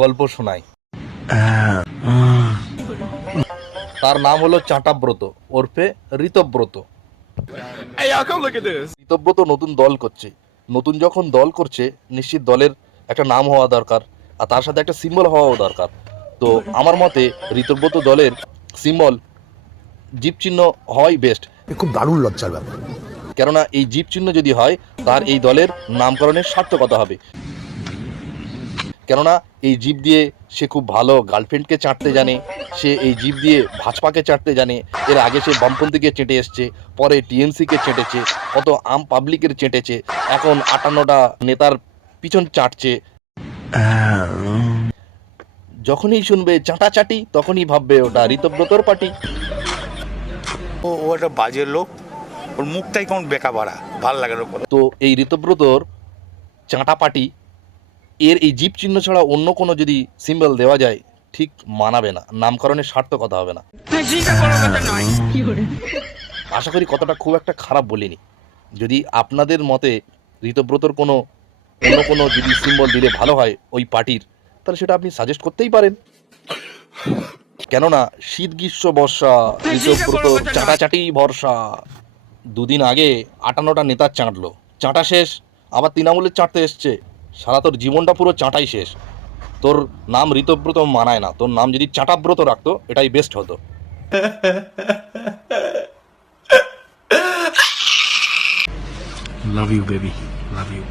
গল্প শোনাই। তার নাম হলো চাঁটাব্রত ওরফে ঋতব্রত। ঋতব্রত নতুন দল করছে। নতুন যখন দল করছে নিশ্চিত দলের একটা নাম হওয়া দরকার, আর তার সাথে একটা সিম্বল হওয়াও দরকার। তো আমার মতে ঋতব্রত দলের সিম্বল জীব চিহ্ন হওয়াই বেস্ট। খুব দারুণ লজ্জার ব্যাপার। কেননা এই জীব চিহ্ন যদি হয় তার এই দলের নামকরণের সার্থকতা হবে। কেননা এই জীব দিয়ে সে খুব ভালো গার্লফ্রেন্ডকে চাটতে জানে, সে এই জীব দিয়ে ভাজপাকে চাটতে জানে। এর আগে সে বামপন্থীকে চেটে এসছে, পরে টিএমসিকে চেটেছে, কত আম পাবলিকের চেটেছে, এখন 58টা নেতার পিছন চাটছে। যখনই শুনবে চাটাচাটি তখনই ভাববে ওটা ঋতব্রতর পার্টি। ও একটা বাজে লোক, ওর মুখটাই কেমন বেকা বাড়া, ভাল লাগে না। তো এই ঋতব্রতর চাঁটা পার্টি এর এই জীব চিহ্ন ছাড়া অন্য কোনো যদি সিম্বল দেওয়া যায় ঠিক মানাবে না, নামকরণের সার্থকতা হবে না। আশা করি কথাটা খুব একটা খারাপ বলিনি। যদি আপনাদের মতে ঋতব্রতর অন্য কোনো যদি সিম্বল দিলে ভালো হয় ওই পার্টির, তাহলে সেটা আপনি সাজেস্ট করতেই পারেন। কেননা শীত গ্রীষ্ম বর্ষা ঋতব্রত চাটাচাটি ভরসা। দুদিন আগে 58টা নেতার চাঁটলো, চাঁটা শেষ, আবার তৃণমূলের চাঁটতে এসছে। সারা তোর জীবনটা পুরো চাঁটাই শেষ। তোর নাম ঋতব্রত মানায় না, তোর নাম যদি চাঁটাব্রত রাখতো এটাই বেস্ট হতো। Love you baby, love you.